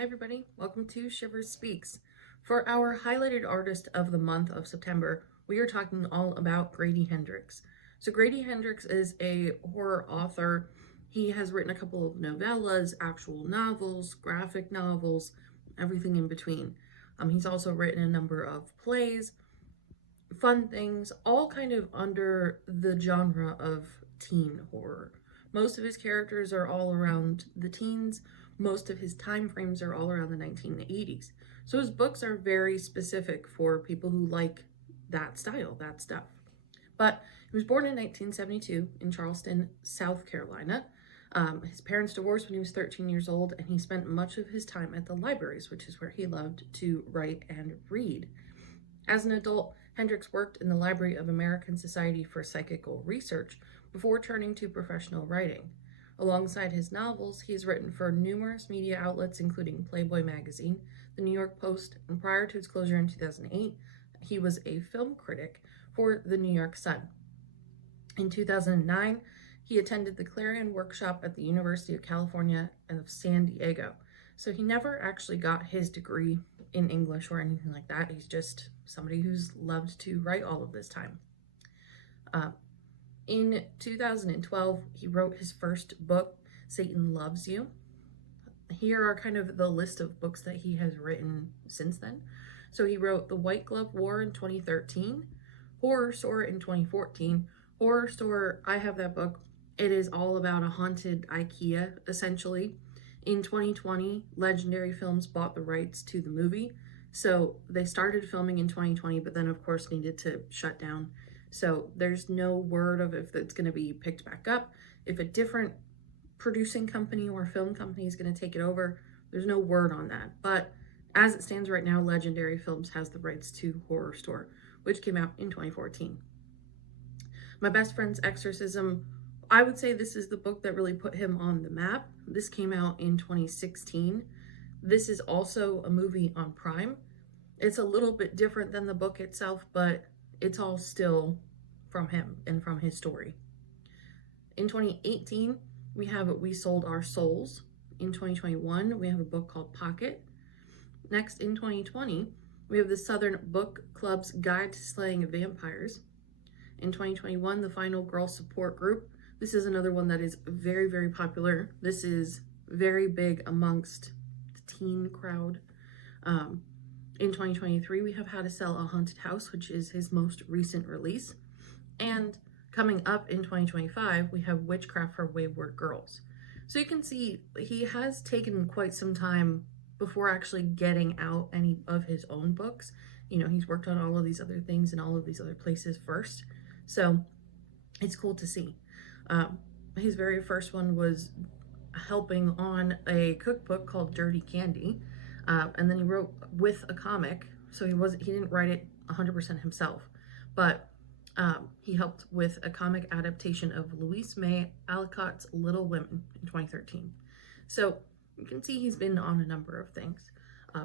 Hi everybody, welcome to Shivers Speaks. For our highlighted artist of the month of September, we are talking all about Grady Hendrix. So Grady Hendrix is a horror author. He has written a couple of novellas, actual novels, graphic novels, everything in between. He's also written a number of plays, fun things, all kind of under the genre of teen horror. Most of his characters are all around the teens. Most of his time frames are all around the 1980s. So his books are very specific for people who like that style, that stuff. But he was born in 1972 in Charleston, South Carolina. His parents divorced when he was 13 years old, and he spent much of his time at the libraries, which is where he loved to write and read. As an adult, Hendrix worked in the Library of American Society for Psychical Research before turning to professional writing. Alongside his novels, he has written for numerous media outlets, including Playboy magazine, the New York Post, and prior to its closure in 2008, he was a film critic for the New York Sun. In 2009, he attended the Clarion Workshop at the University of California of San Diego. So he never actually got his degree in English or anything like that. He's just somebody who's loved to write all of this time. In 2012, he wrote his first book, Satan Loves You. Here are kind of the list of books that he has written since then. So he wrote The White Glove War in 2013, Horror Store in 2014. Horror Store, I have that book. It is all about a haunted IKEA, essentially. In 2020, Legendary Films bought the rights to the movie. So they started filming in 2020, but then of course needed to shut down. So there's no word of if it's going to be picked back up, if a different producing company or film company is going to take it over. There's no word on that. But as it stands right now, Legendary Films has the rights to Horror Store, which came out in 2014. My Best Friend's Exorcism, I would say this is the book that really put him on the map. This came out in 2016. This is also a movie on Prime. It's a little bit different than the book itself, but it's all still from him and from his story. In 2018, we have We Sold Our Souls. In 2021, we have a book called Pocket. Next, in 2020, we have the Southern Book Club's Guide to Slaying Vampires. In 2021, the Final Girl Support Group. This is another one that is very, very popular. This is very big amongst the teen crowd. In 2023, we have How to Sell a Haunted House, which is his most recent release. And coming up in 2025, we have Witchcraft for Wayward Girls. So you can see he has taken quite some time before actually getting out any of his own books. You know, he's worked on all of these other things in all of these other places first. So it's cool to see. His very first one was helping on a cookbook called Dirty Candy. And then he wrote with a comic. So he didn't write it 100% himself, but he helped with a comic adaptation of Louise May Alcott's Little Women in 2013. So you can see he's been on a number of things.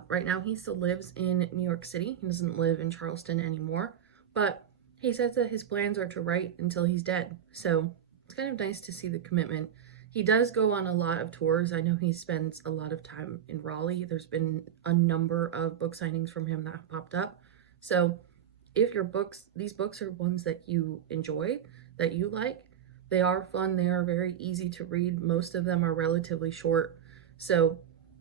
Right now he still lives in New York City. He doesn't live in Charleston anymore, but he says that his plans are to write until he's dead. So it's kind of nice to see the commitment. He does go on a lot of tours. I know he spends a lot of time in Raleigh. There's been a number of book signings from him that have popped up. So if these books are ones that you enjoy, that you like, they are fun. They are very easy to read. Most of them are relatively short. So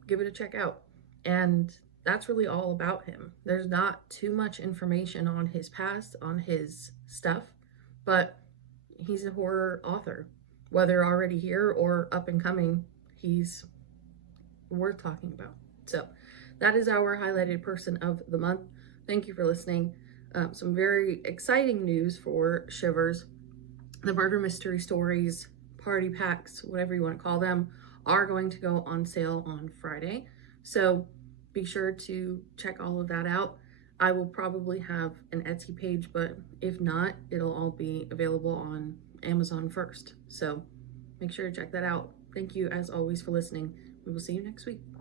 give it a check out. And that's really all about him. There's not too much information on his past, on his stuff, but he's a horror author. Whether already here or up and coming, he's worth talking about. So that is our highlighted person of the month. Thank you for listening. Some very exciting news for Shivers. The murder mystery stories, party packs, whatever you want to call them, are going to go on sale on Friday. So be sure to check all of that out. I will probably have an Etsy page, but if not, it'll all be available on Amazon first. So make sure to check that out. Thank you as always for listening. We will see you next week.